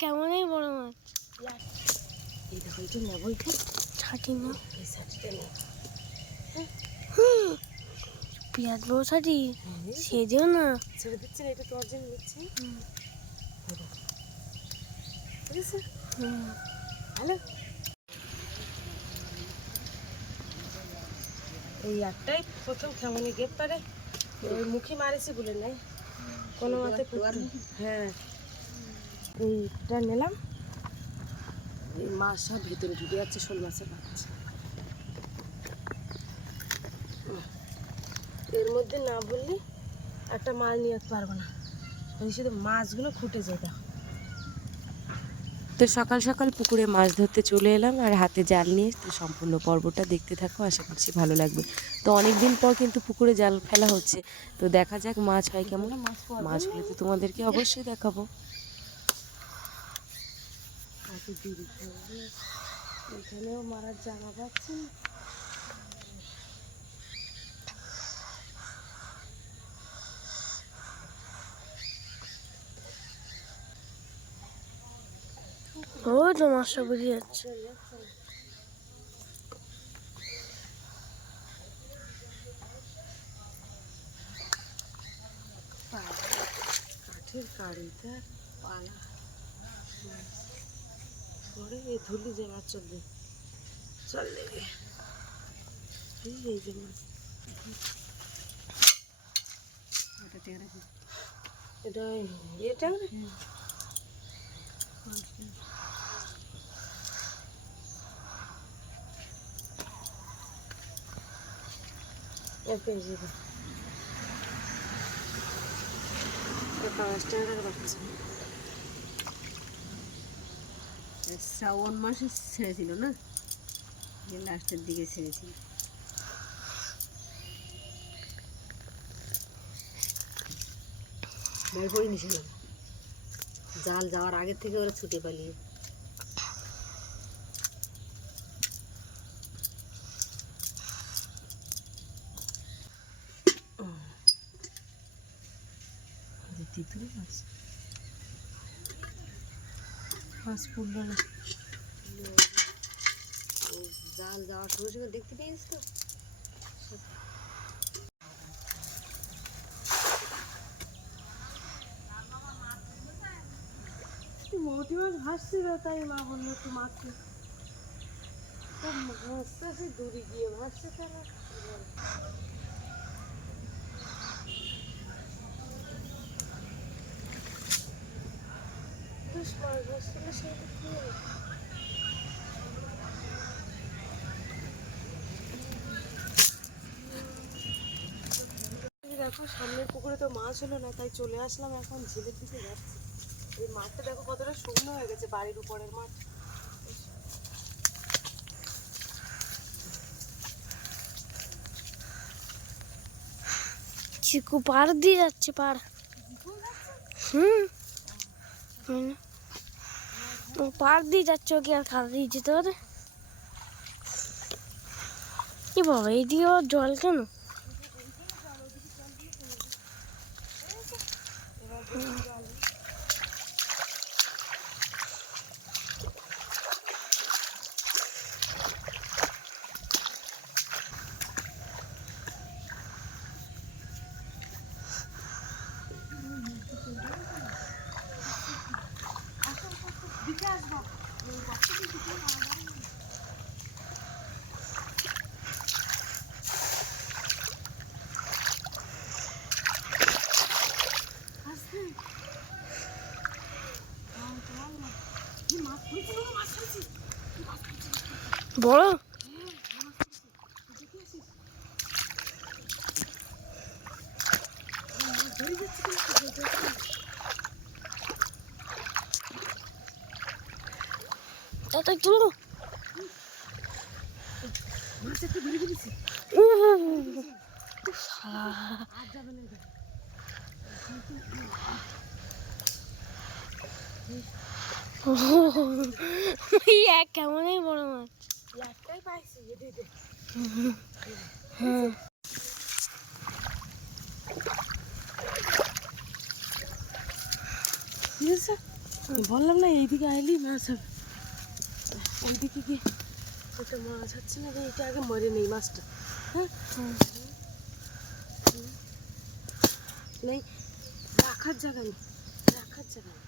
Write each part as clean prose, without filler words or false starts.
কেমনই বড় মাছ। এই দেখো এটা নেবো, এটা ছাটি না, এই ছাটিটা নেই। পেঁয়াজ বড় ছাটি, সেজেও না ছেড়ে দিচ্ছি না, এটা তোমার জন্য নিচ্ছি। ঠিক আছে, ভালো। এই একটাই প্রথম কেমনই গেট পারে ওই মুখে মারেছি বলে নাই কোনো মতে। হ্যাঁ, এইটা নিলাম। এই মাছ সব ভেতরে ঢুকে যাচ্ছে, শোল মাছের বাচ্চা। এর মধ্যে না বললে একটা মাছ নিয়ে যেতে পারবো না, শুধু মাছগুলো ফুটে যায়। দেখো, তো সকাল সকাল পুকুরে মাছ ধরতে চলে এলাম আর হাতে জাল নিয়ে। তো সম্পূর্ণ পর্বটা দেখতে থাকো, আশা করছি ভালো লাগবে। তো অনেক দিন পর কিন্তু পুকুরে জাল ফেলা হচ্ছে, তো দেখা যাক মাছ হয় কেমন। মাছ হলে তো তোমাদেরকে অবশ্যই দেখাবো। এখানেও মারার জানা পাচ্ছি। ওই তো মাছটা বুঝে যাচ্ছে। কাঠের কাড়িটা পালা পরে এই ধুলি যে মাছ চলবে, চল লেগে এই যে মাছ। এটা এটা শ্রাবণ মাসে ছেড়েছিল না, লাস্টের দিকে ছেড়েছিল। ভয় পড়িনি ছিল, জাল যাওয়ার আগে থেকে ওরা ছুটে পালিয়ে। তিতুল মাছ, মাছ পড়লো না। জাল যাওয়ার সঙ্গে সঙ্গে দেখতে পেয়েছিস তো। মৌটি মাছ ভাসছিল, তাই মা বললো একটু মাছকে ভাসতে, সে দূরে গিয়ে ভাসছে। তারা মাছ ভাসছিল, সেটা কি দেখো। সামনের পুকুরে তো মাছ হলো না, তাই চলে আসলাম এখন ঝিলের দিকে যাচ্ছি। এই মাঠটা দেখো কতটা শুকনো হয়ে গেছে, বাড়ির উপরের মাঠ। চিকু পার দিয়ে যাচ্ছে, পার। ও পার দিয়ে যাচ্ছে, ওকে আর খাওয়া দিয়ে যেতে পারে কি বাবা? এইদিকে আবার জল কেন? বড় তাই তুলো। মাছ একটু ঘুরে ঘুরেছি। এই এক কেমনই বড় মাছ। একটাই পাইছি এদিকে। হ্যাঁ ঠিক আছে, বললাম না এইদিকে আইলি মাছ হবে। এইদিকে কি একটা মাছ হচ্ছে না, এটা আগে মরে নেই মাছটা। হ্যাঁ নেই, রাখার জায়গা নেই, রাখার জায়গা নেই,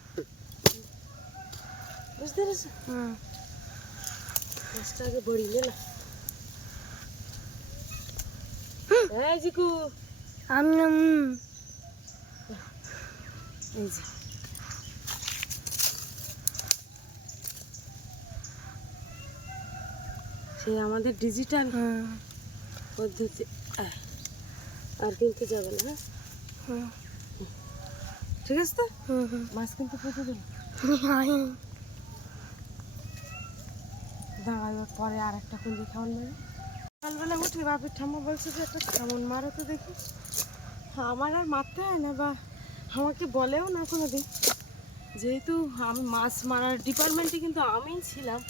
বুঝতে পেরেছো? মাছটা আগে বড়িলে না। হ্যাঁ জিকু, আমি এই যে সে আমাদের ডিজিটাল পদ্ধতি, আর কিনতে যাবে না। হ্যাঁ ঠিক আছে তো, মাছ কিন্তু পুঁতে দেবো। দাঁড়া, এবার পরে আর একটা কুঞ্জি খাওয়ান নেবে। সকালবেলা উঠে বাপের ঠাম্মা বলছে যে একটা কেমন মারো তো দেখি। আমার আর মারতে হয় না, বা আমাকে বলেও না কোনো দিন, যেহেতু আমি মাছ মারার ডিপার্টমেন্টে কিন্তু আমিই ছিলাম,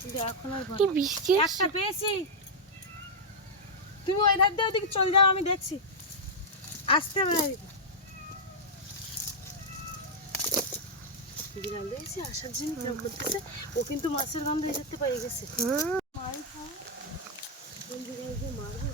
কিন্তু এখন আর বলে না। বৃষ্টি একটা পেয়েছি, তুমি ওই ধার দিয়ে ওদিকে চলে যাও, আমি দেখছি, আসতে হবে না। বিড়াল দেখেছি আসার জন্য কেউ করতেছে, ও কিন্তু মাছের গন্ধ যেতে পেয়ে গেছে। মারি খাও, কোন জায়গায় যে মারবে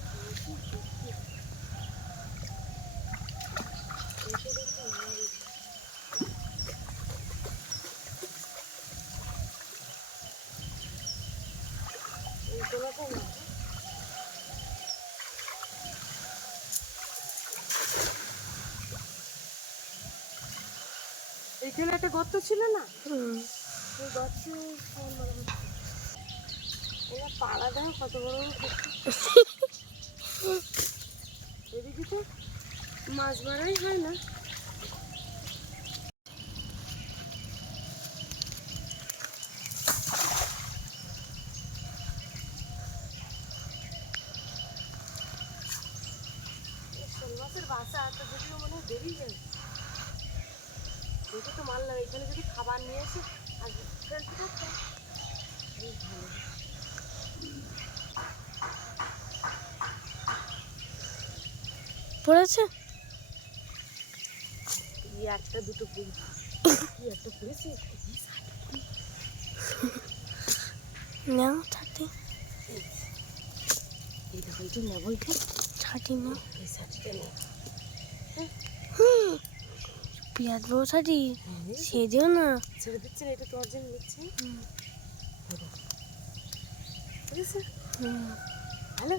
এখানে একটা গর্ত ছিল না, ওই গর্তে পাড়া দেয় কত বড় বড় পুকুর। এদিকে তো মাছ মারাই হয় না। শোল মাছের বাসা তো যদিও মনে হয় বেরিয়ে যায়, দেখে তো মারলাম। এখানে যদি খাবার নিয়ে এসে আর ফেলতে পারতাম বেশ ভালো। পড়েছে একটা দুটো পুরি, একটা পুড়েছে। নাও ছাটি, এই দেখো এটা নেবো, এটা ছাটি নাও। এই ছাটিটা নেই। পেঁয়াজ বড় ছাটি, সেজেও না। ছেড়ে দিচ্ছে না, এটা তোমার জন্য নিচ্ছি। ঠিক আছে, ভালো।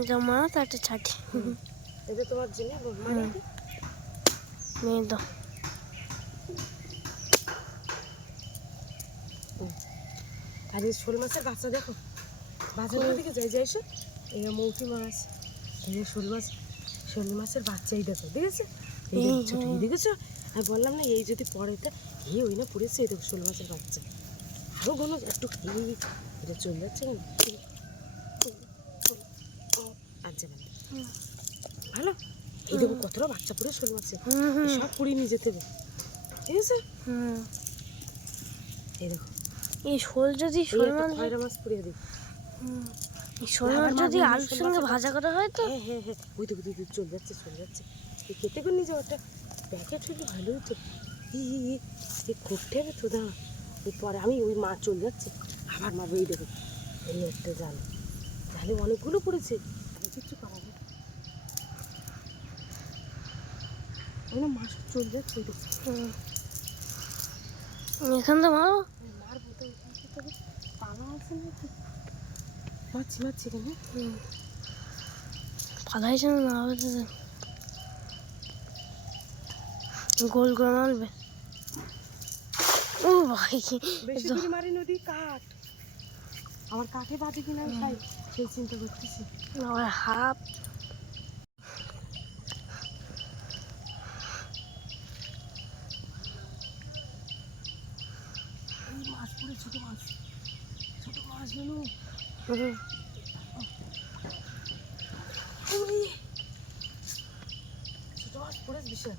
এটা মাছ আর একটা ছাটি, এটা তোমার জন্য মানে মেয়ে দাও। আর এই শোল মাছের বাচ্চা দেখো, বাজারের দিকে যাই যাই এসে এই মৌটি মাছ, এই শোল মাছের বাচ্চাই দেখো, দেখেছো? এই ছোট দেখেছো? আমি বললাম না, এই যদি পরে তা এই ওই না পড়েছে, এই দেখো শোল মাছের বাচ্চা। আরও কোনো একটু খেয়ে এটা চলে যাচ্ছে না, আর যাবে না। ভালো, এই দেখো কতটা বাচ্চা পড়ে শোল মাছের, সব পুড়িয়ে নিয়ে যেতে হবে। ঠিক আছে, এই দেখো এই শোল যদি শোল মাছ, খয়রা মাছ পুড়িয়ে দিই। এই শোল মাছ যদি আলুর সঙ্গে ভাজা করা হয় তো। হ্যাঁ হ্যাঁ হ্যাঁ, ওই দেখো দিদি চলে যাচ্ছে, এই কেটে করে নিয়ে যাও, ওটা প্যাকেট হলে ভালো হতো। এই করতে হবে তো, দাঁড়া, ওই পরে আমি ওই মাছ চলে যাচ্ছে আবার মারবো। এই দেখো এই একটা জালে অনেকগুলো পড়েছে, আমি কিচ্ছু করা নেই। ওই না মাছ চলে যাচ্ছে, ওই দেখো এখান তো মারো, মারবো তো, এখান থেকে তবে পানা আছে নাকি? মারছি এখানে। পালাইছে না, গোল করে মারবে। ও ভাই, বেশি দূরে মারি নদী কাঠ, আমার কাঠে বাঁধে কিনা আমি খাই, সেই চিন্তা করতেছি। আমার হাফ এই মাছ পড়ে, ছোট মাছ জানো, ছোট মাছ পড়ে বিশাল।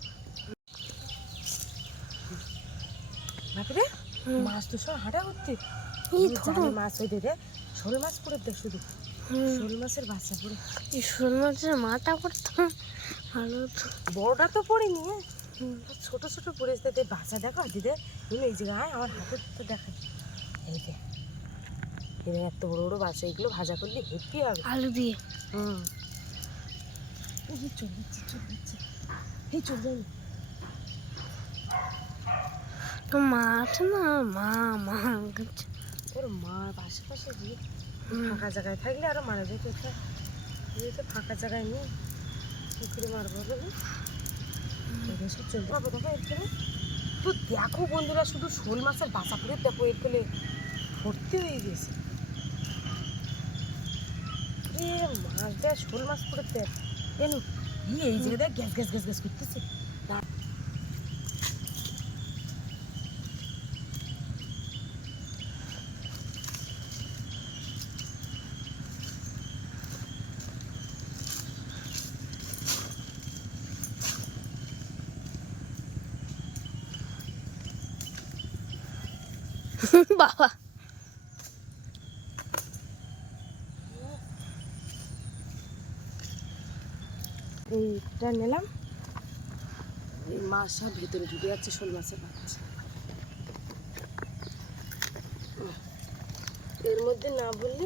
তারপরে মাছ তো সব হাঁটা করতে মাছ ওই দে শোল মাছ পড়ে দেখ শুধু শোল মাছের বাচ্চা পড়ে এই শোল মাছের মাথা পড়তো ভালো হতো। বড়টা তো পড়িনি, ছোট ছোট পড়েছে। তাদের বাচ্চা দেখো দিদে, তুমি এই জায়গায় আমার হাতে তো দেখাই, এই যে এদের এত বড় বড় বাচ্চা, এগুলো ভাজা করলে হেপি হবে আলু দিয়ে। চল যাচ্ছে চল যাচ্ছে, এই চল যাই তো মা আছে না, মা করছে। ওর মা আশেপাশে গিয়ে ফাঁকা জায়গায় থাকলে আরো মারা যেত, তো ফাঁকা জায়গায় নেই, পুকুরে মারবো বলে সব চলতে পাবো। দেখো এরকম তো দেখো বন্ধুরা, শুধু শোল মাছের বাসা করে দেখো, এর ফলে ভর্তি হয়ে গেছে। মাছ দেয় শোল মাছ পড়েছে কেন, এই জায়গায় গ্যাস গ্যাস গ্যাস গ্যাস করতেছে। বাবা এইটা নিলাম, এই মাছ সব ভিতরে ঢুকে যাচ্ছে, শোল মাছের বাচ্চা এর মধ্যে না বললে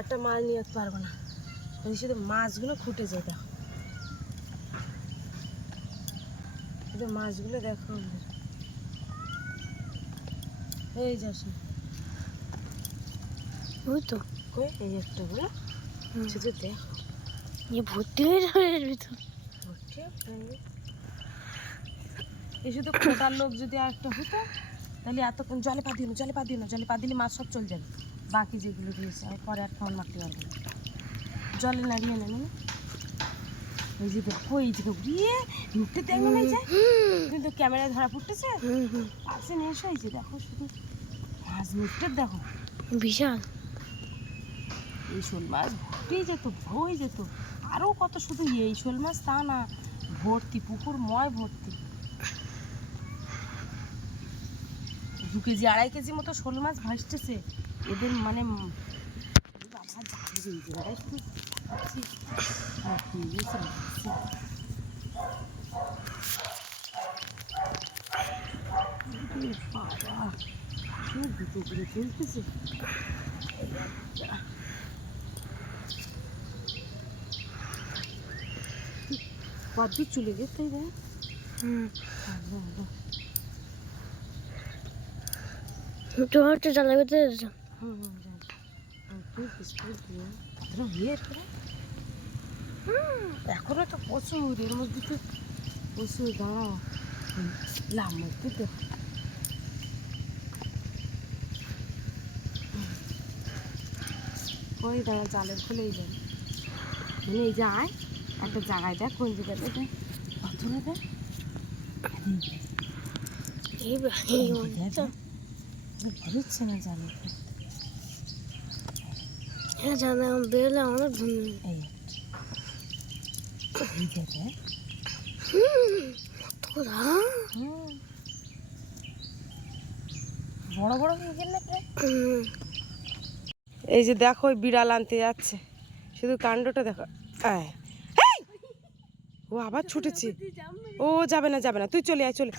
একটা মাছ নিয়ে যেতে পারবো না, শুধু মাছগুলো ফুটে যায়। দেখো শুধু মাছগুলো দেখো, এই যাস ওই তো কই এই একটা করে শুধু দেখো, ভর্তি হয়ে যাবে এর ভিতর। এই শুধু খোটার লোক যদি আর একটা হতো তাহলে এতক্ষণ জলে পা দিও না, জলে পা দিও না, জলে পা দিলে মাছ সব চলে যাবে, বাকি যেগুলো দিয়েছে আমি পরে আর খাওয়ান মারতে পারবো না, জলে নাড়িয়ে নেবে না। ওই যে দেখো এই যে ঘুরিয়ে ঢুকতে দেখবে না, যায় কিন্তু ক্যামেরায় ধরা পড়তেছে, পাশে নিয়ে এসে হয়েছে দেখো শুধু মাছ মুখটা দেখো বিশাল। এই শোল মাছ ভর্তি যেত, হয়ে যেত আরও কত, শুধু এই শোল মাছ তা না, ভর্তি পুকুর ময় ভর্তি। 2 কেজি 2.5 কেজি মতো শোল মাছ ভাসতেছে এদের, মানে বাবা যাচ্ছে এই জায়গাটায় শুধু বাবা দুটো করে চলতেছে। কদ্দূর চলে গেছে তাই দেখ, তোমার তো জ্বালা বেঁধে যাচ্ছে। এখনো তো প্রচুর, এর মধ্যে তো প্রচুর। দাঁড়াও লাভ মধ্যে দেখো, ওই দাঁড়া জালের খুলেই যায়, মানে এই যে আয় একটা জায়গায় দেখ কোন জায়গাতে দেখ পাথরে দেখ, ভরছে না জালে, হ্যাঁ জানা বেরোলে আমাদের ধন্য। এই বড় বড় হয়ে গেল প্রায়। এই যে দেখো বিড়াল আনতে যাচ্ছে, শুধু কাণ্ডটা দেখো, ও আবার ছুটেছে, ও যাবে না যাবে না, তুই চলে আয় চলে।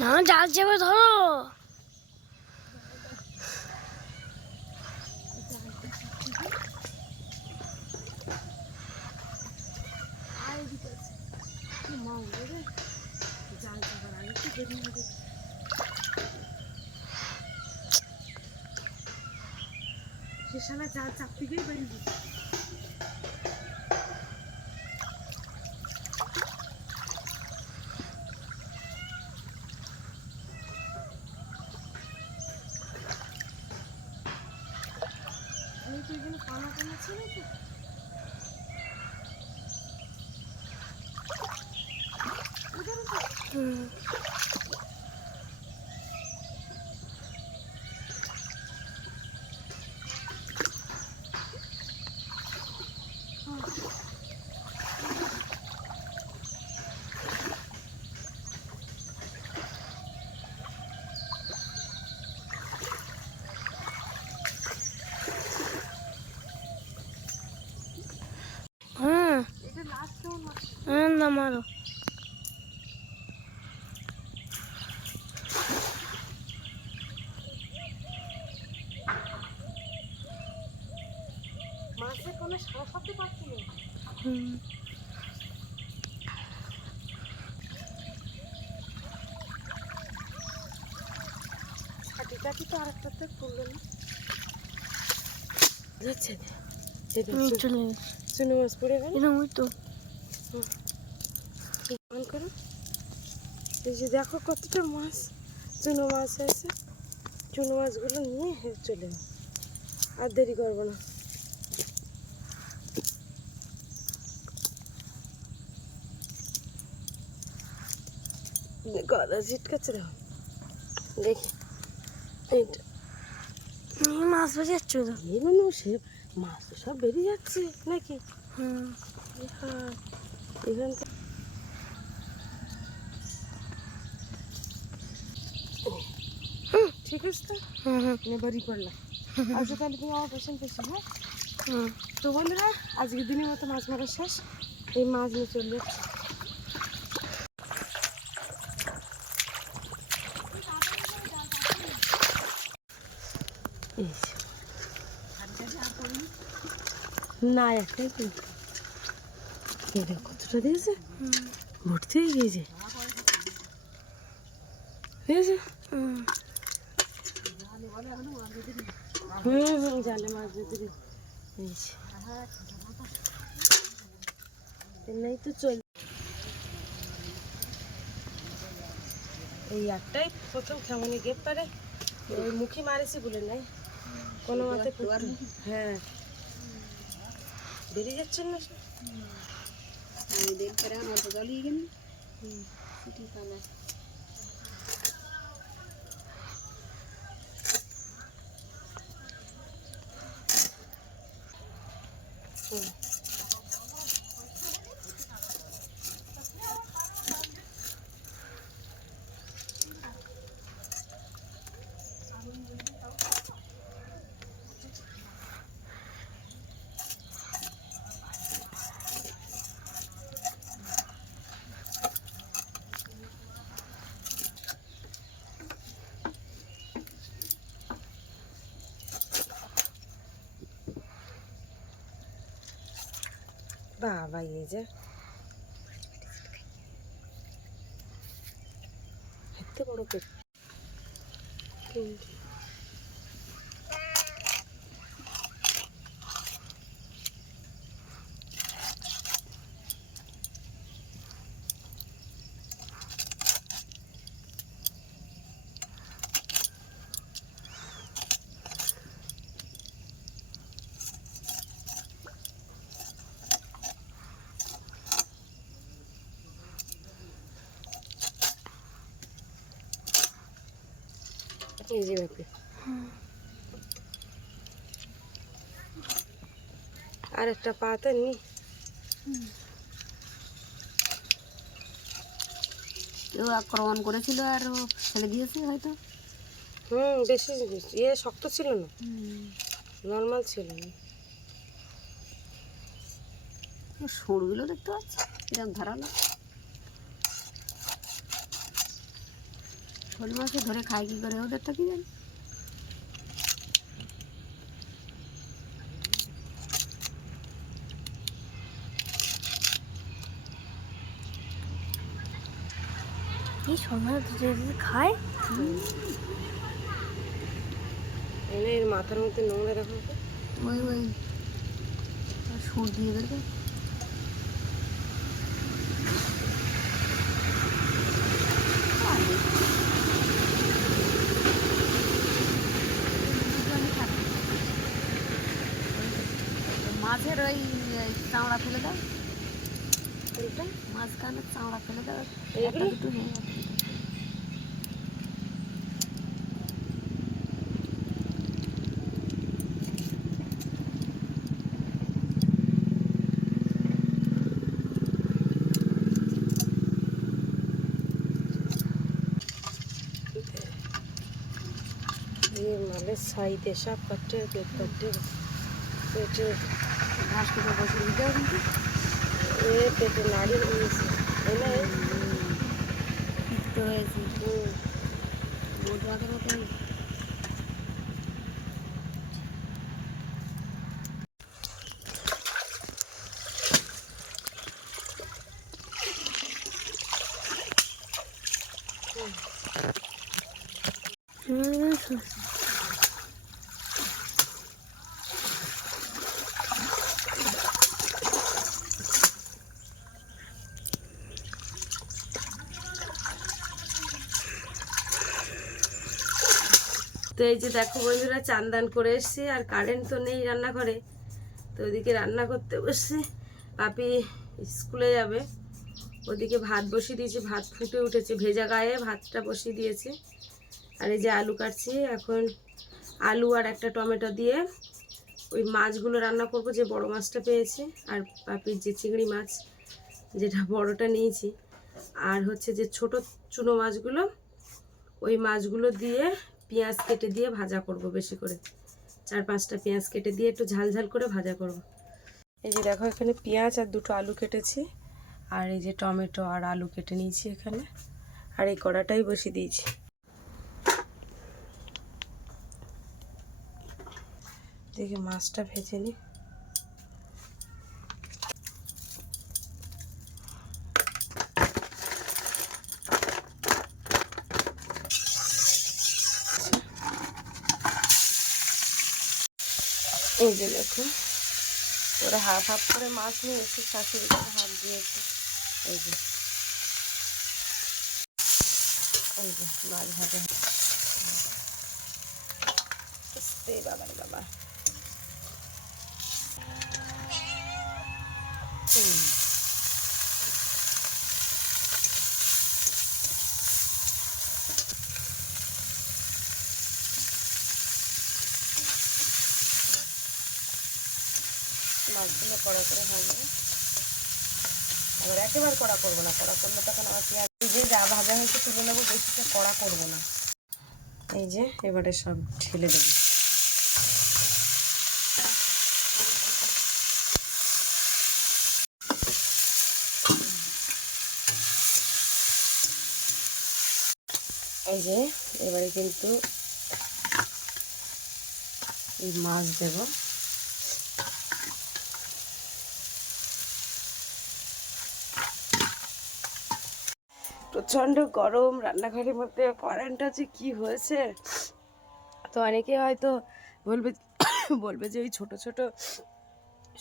না জাল চেপে ধরো। সেখানে জাল চাপতে গিয়ে বেরিয়ে পানা পানা ছিল তো। হুম। হ্যাঁ, হ্যাঁ, না মারো। মাছের কোনো সারা শব্দ পাচ্ছি না। হুম। ছাটিটাকে তো আরেকটাতে পড়লো না। যাচ্ছে চলে গেছে। চুনো মাছ পড়ে গেল। এরকম তো অন করো। এই যে দেখো কতটা মাছ, চুনো মাছ আছে। চুনো মাছগুলো নিয়ে চলে যাও, আর দেরি করবো না। গলা ছিটকাচ্ছে দেখো, দেখি এইটা মাছ বেরিয়ে যাচ্ছে তো। এই মানুষ মাছ তো সব বেরিয়ে যাচ্ছে নাকি? হুম। হ্যাঁ, এখান থেকে ঠিক আছে তো। হুম হুম এবারই করলাম। আচ্ছা তাহলে তুমি আমার পেশেন্ট পেশেন্ট। হ্যাঁ, হুম। তো বন্ধুরা আজকের দিনের মতো মাছ মারা শেষ। এই মাছ নিয়ে চলে যাচ্ছে। এই যে। না একটাই তো, এই দেখো কতটা দিয়েছে, ভর্তি হয়ে গিয়েছে। দিয়েছে জালে মাছ দিতে নেই তো চল। এই একটাই প্রথম কেমনই গেপ পারে, ওই মুখে মারেছি বলে নাই কোনো মতে। হ্যাঁ, বেরিয়ে যাচ্ছেন না। বাবা এই যে এত বড় পেট। এই যে ব্যাপারে আর একটা পাতা নি। কেউ আক্রমণ করেছিল আর ও ফেলে দিয়েছে হয়তো। বেশি শক্ত ছিল না, নর্মাল ছিল না। সুরগুলো দেখতে পাচ্ছি এরকম ধারালো। শোল মাছে ধরে খায় কি করে ওদেরটা কি জানি। এই সময় খায়। এনে এর মাথার মধ্যে নোংরা রাখা। ওই ওই সুর দিয়ে দেবে। মাছের ওই চামড়া ফেলে দাও। কোনটা? মাঝখানের চামড়া ফেলে দেওয়া, এইগুলো? একটা দুটো হয়ে যাবে। ये माले साइड सब कट्टे पेट कट्टे पेटे ঘাস কেটে বসে দিতে হবে কিন্তু ये पेटे नाड़ी है ना পিত্ত হয়েছে মোটা মাথার মতো। তো এই যে দেখো বন্ধুরা চান দান করে এসেছি আর কারেন্ট তো নেই রান্নাঘরে, তো ওদিকে রান্না করতে বসছি। পাপি স্কুলে যাবে, ওদিকে ভাত বসিয়ে দিয়েছি, ভাত ফুটে উঠেছে, ভেজা গায়ে ভাতটা বসিয়ে দিয়েছি। আর এই যে আলু কাটছি এখন, আলু আর একটা টমেটো দিয়ে ওই মাছগুলো রান্না করব, যে বড় মাছটা পেয়েছি আর পাপির যে চিংড়ি মাছ যেটা বড়টা নিয়েছি, আর হচ্ছে যে ছোট চুনো মাছগুলো, ওই মাছগুলো দিয়ে পেঁয়াজ কেটে দিয়ে ভাজা করব বেশি করে, 4-5টা পেঁয়াজ কেটে দিয়ে একটু ঝাল ঝাল করে ভাজা করব। এই যে দেখো এখানে পেঁয়াজ আর দুটো আলু কেটেছি, আর এই যে টমেটো আর আলু কেটে নিয়েছি এখানে, আর এই কড়াটাই বসিয়ে দিয়েছি। দেখি মাছটা ভেজে নিই। এই যে দেখো ওরা হাফ হাফ করে মাছ নিয়ে এসে শাশুড়ি করে হাফ দিয়েছে। এই যে মাছ ভাজা বাবা রে বাবা। মাছগুলো কড়া করে ভাজবো, আবার একেবারে কড়া করবো না, কড়া করলে তখন আমার পেঁয়াজ যে যা ভাজা হয়েছে তুলে নেবো, বেশিটা কড়া করবো না। এই যে এবারে সব ঢেলে দেবো। এই যে এবারে কিন্তু এই মাছ দেবো। প্রচণ্ড গরম, রান্নাঘরের মধ্যে কারেন্টটা যে কী হয়েছে, তো অনেকে হয়তো বলবে যে ওই ছোট ছোট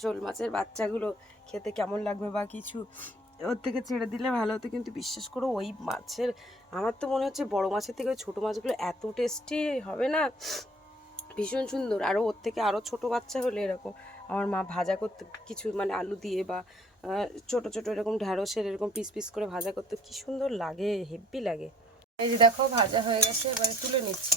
শোল মাছের বাচ্চাগুলো খেতে কেমন লাগবে বা কিছু, ওর থেকে ছেড়ে দিলে ভালো হতো, কিন্তু বিশ্বাস করো ওই মাছের, আমার তো মনে হচ্ছে বড় মাছের থেকে ওই ছোটো মাছগুলো এত টেস্টি হবে না, ভীষণ সুন্দর। আরও ওর থেকে আরও ছোটো বাচ্চা হলে এরকম আমার মা ভাজা করতে কিছু মানে আলু দিয়ে বা ছোট ছোট এরকম ঢ্যাঁড়সের এরকম পিস পিস করে ভাজা করতে কি সুন্দর লাগে, হেব্বি লাগে। এই যে দেখো ভাজা হয়ে গেছে, এবারে তুলে নিচ্ছি।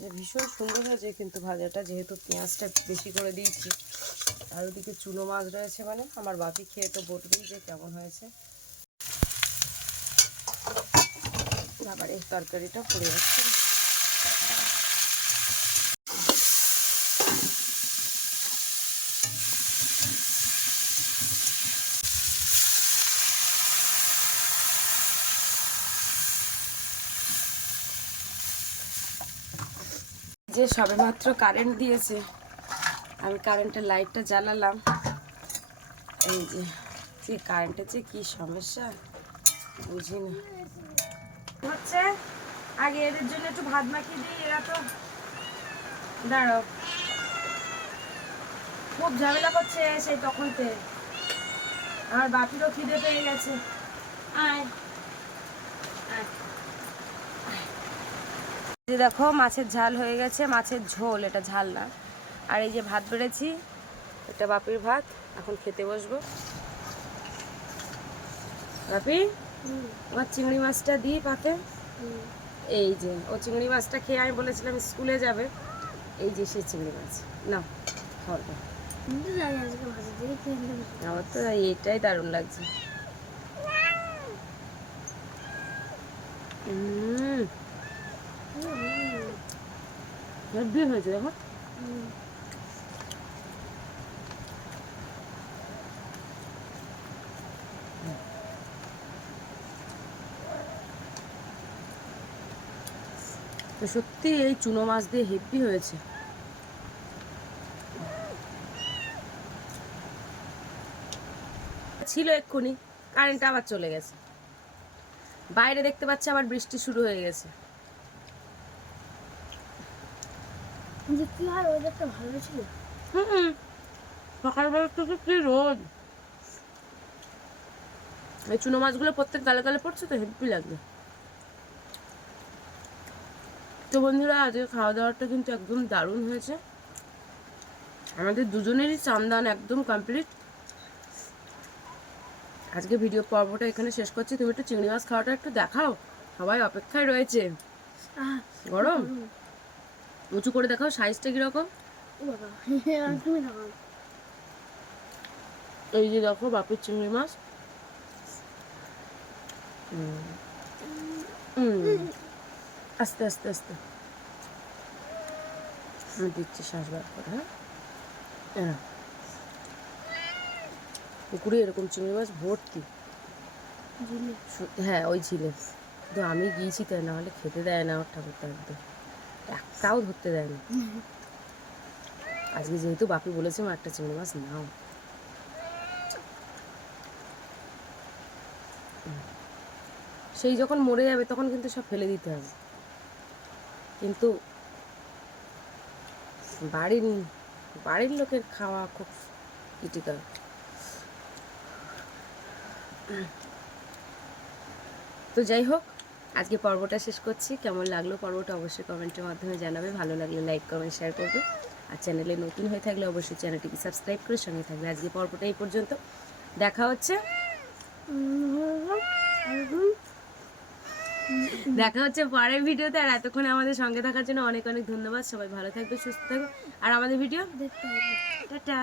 যে ভীষণ সুন্দর হয়েছে কিন্তু ভাজাটা, যেহেতু পেঁয়াজটা বেশি করে দিয়েছি আর ওদিকে চুনো মাছ রয়েছে, মানে আমার বাপি খেয়ে তো বলবেই যে কেমন হয়েছে। আবার এই তরকারিটা পড়ে যাচ্ছে। যে সবেমাত্র কারেন্ট দিয়েছে, আমি কারেন্টের লাইটটা জ্বালালাম। এই যে কারেন্টের যে কি সমস্যা বুঝি না হচ্ছে। আগে এদের জন্য একটু ভাত মাখিয়ে দিই, এরা তো দাঁড়াও খুব ঝামেলা করছে সেই তখনতে। আমার বাপিরও খিদে পেয়ে গেছে, আয় আয়। যে দেখো মাছের ঝাল হয়ে গেছে, মাছের ঝোল, এটা ঝাল না। আর এই যে ভাত বেড়েছি, এটা বাপির ভাত, এখন খেতে বসবো। বাপি, আমার চিংড়ি মাছটা দিই পাতে। এই যে ও চিংড়ি মাছটা খেয়ে আমি বলেছিলাম স্কুলে যাবে, এই যে সে চিংড়ি মাছ না খাওয়ার পর। আমার তো এটাই দারুণ লাগছে। হেব্বি হয়েছে দেখো। তো সত্যি এই চুনো মাছ দিয়ে হেব্বি হয়েছে। ছিল এক্ষুনি, কারেন্ট আবার চলে গেছে। বাইরে দেখতে পাচ্ছি আবার বৃষ্টি শুরু হয়ে গেছে। ভালো ছিল। সকালবেলা থেকে কি রোদ। এই চুনো মাছগুলো প্রত্যেক গালে গালে পড়ছে তো হেব্বি লাগবে। তো বন্ধুরা, আজকে খাওয়া দাওয়াটা কিন্তু একদম দারুণ হয়েছে। আমাদের দুজনেরই চান্দান একদম কমপ্লিট। আজকে ভিডিও পর্বটা এখানে শেষ করছি। তুমি একটু চিংড়ি মাছ খাওয়াটা একটু দেখাও, সবাই অপেক্ষায় রয়েছে। গরম উঁচু করে দেখাও, সাইজটা কিরকম। এই যে দেখো বাপির চিংড়ি মাছ। আস্তে আস্তে আস্তে আমি দিচ্ছি শ্বাস বার করে। হ্যাঁ, পুকুরে এরকম চিংড়ি মাছ ভর্তি। হ্যাঁ, ওই ঝিলে। কিন্তু আমি গিয়েছি তাই, না হলে খেতে দেয় না আমার ঠাকুরটা, একদম একটাও ধরতে দেয় না। আজকে যেহেতু বাপি বলেছে আমার একটা চিংড়ি মাছ নাও। সেই যখন মরে যাবে তখন কিন্তু সব ফেলে দিতে হবে, কিন্তু বাড়ির লোকের খাওয়া খুব ক্রিটিক্যাল। তো যাই হোক, আজকে পর্বটা শেষ করছি। কেমন লাগলো পর্বটা অবশ্যই কমেন্টের মাধ্যমে জানাবে। ভালো লাগলে লাইক কমেন্ট শেয়ার করবে। আর চ্যানেলে নতুন হয়ে থাকলে অবশ্যই চ্যানেলটিকে সাবস্ক্রাইব করে সঙ্গে থাকবে। আজকে পর্বটা এই পর্যন্ত, দেখা হচ্ছে পরের ভিডিওতে। আর এতক্ষণ আমাদের সঙ্গে থাকার জন্য অনেক অনেক ধন্যবাদ। সবাই ভালো থাকবে, সুস্থ থাকবে, আর আমাদের ভিডিও দেখতে হবে। টাটা।